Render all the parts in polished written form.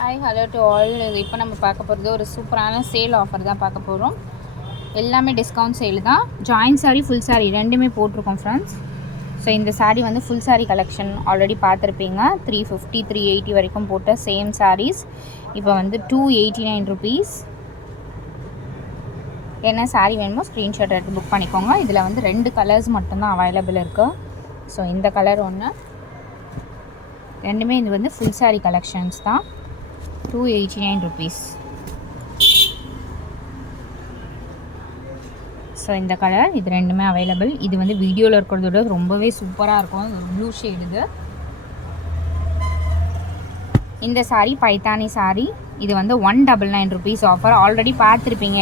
Hi hello to all. இப்போ நம்ம பார்க்க போகிறது ஒரு சூப்பரான சேல் ஆஃபர் தான் பார்க்க போகிறோம். எல்லாமே டிஸ்கவுண்ட் சேல் தான். ஜாயின் சாரீ ஃபுல் சாரீ ரெண்டுமே போட்டிருக்கோம் ஃப்ரெண்ட்ஸ். ஸோ இந்த சாரீ வந்து ஃபுல் சாரீ கலெக்ஷன் ஆல்ரெடி பார்த்துருப்பீங்க. 350 380 வரைக்கும் போட்ட சேம் சாரீஸ் இப்போ வந்து 289 ருபீஸ். என்ன சாரீ வேணுமோ ஸ்க்ரீன்ஷாட் எடுத்து புக் பண்ணிக்கோங்க. இதில் வந்து 2 கலர்ஸ் மட்டும்தான் அவைலபிள் இருக்குது. ஸோ இந்த கலர் ஒன்று, ரெண்டுமே இது வந்து ஃபுல் சாரீ கலெக்ஷன்ஸ் தான். 289 ருபீஸ். ஸோ இந்த கலர் இது ரெண்டுமே அவைலபிள். இது வந்து வீடியோவில் இருக்கிறதோட ரொம்பவே சூப்பராக இருக்கும். ஒரு ப்ளூ ஷேடு. இந்த சாரீ பைத்தானி சாரீ. இது வந்து 199 ருபீஸ் ஆஃபர். ஆல்ரெடி பார்த்துருப்பீங்க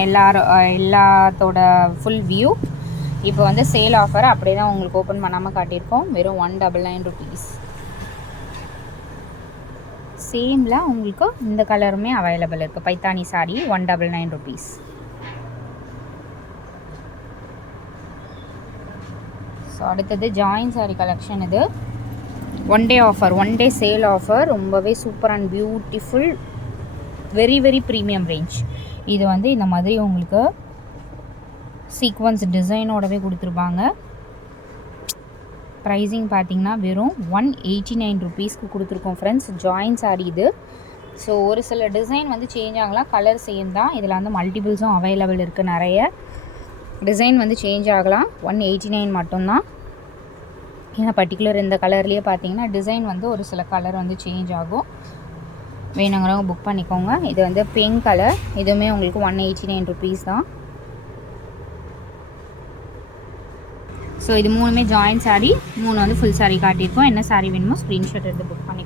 எல்லாத்தோட ஃபுல் வியூ. இப்போ வந்து சேல் ஆஃபர் அப்படியே தான் உங்களுக்கு ஓப்பன் பண்ணாமல் காட்டியிருக்கோம். வெறும் 199 ருபீஸ். சேமில் உங்களுக்கு இந்த கலருமே அவைலபிள் இருக்குது. பைத்தானி சாரீ 199 ருபீஸ். ஸோ அடுத்தது ஜாயின் சாரீ கலெக்ஷன். இது one day offer, one day sale offer. ரொம்பவே super and beautiful, very very premium range. இது வந்து இந்த மாதிரி உங்களுக்கு சீக்வன்ஸ் டிசைனோடவே கொடுத்துருப்பாங்க. ப்ரைஸிங் பார்த்திங்கன்னா வெறும் 189 ருபீஸ்க்கு கொடுத்துருக்கோம் ஃப்ரெண்ட்ஸ். ஜாயின் சாரீ இது. ஸோ ஒரு சில டிசைன் வந்து சேஞ்ச் ஆகலாம், கலர் சேம் தான். இதில் வந்து மல்டிபிள்ஸும் அவைலபிள் இருக்குது. நிறைய டிசைன் வந்து சேஞ்ச் ஆகலாம். 189 மட்டும்தான். ஏன்னா பர்டிகுலர் இந்த கலர்லேயே பார்த்தீங்கன்னா டிசைன் வந்து ஒரு சில கலர் வந்து சேஞ்ச் ஆகும். வேணுங்கிறவங்க புக் பண்ணிக்கோங்க. இது வந்து பிங்க் கலர். இதுவுமே உங்களுக்கு 189 ருபீஸ் தான். ஸோ இது மூணுமே ஜாயின் சாரீ, 3 வந்து ஃபுல் சாரீ காட்டியிருக்கோம். என்ன சாரீ வேணுமோ ஸ்க்ரீன்ஷாட் எடுத்து புக் பண்ணிக்கோங்க.